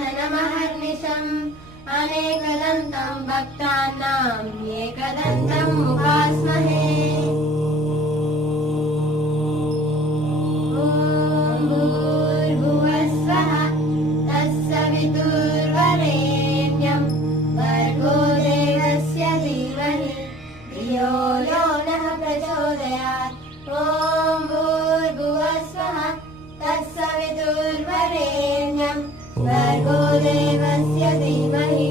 गजाननमहर्निशम् अनेकदन्तं भक्तानां एकदन्तं उपास्महे। ॐ भूर्भुवः स्वः तत्सवितुर्वरेण्यं भर्गो देवस्य धीमहि धियो यो नः प्रचोदयात्। ॐ भूर्भुवः स्वः तत्सवितुर्वरेण्यं भर्गो देवस्य धीमहि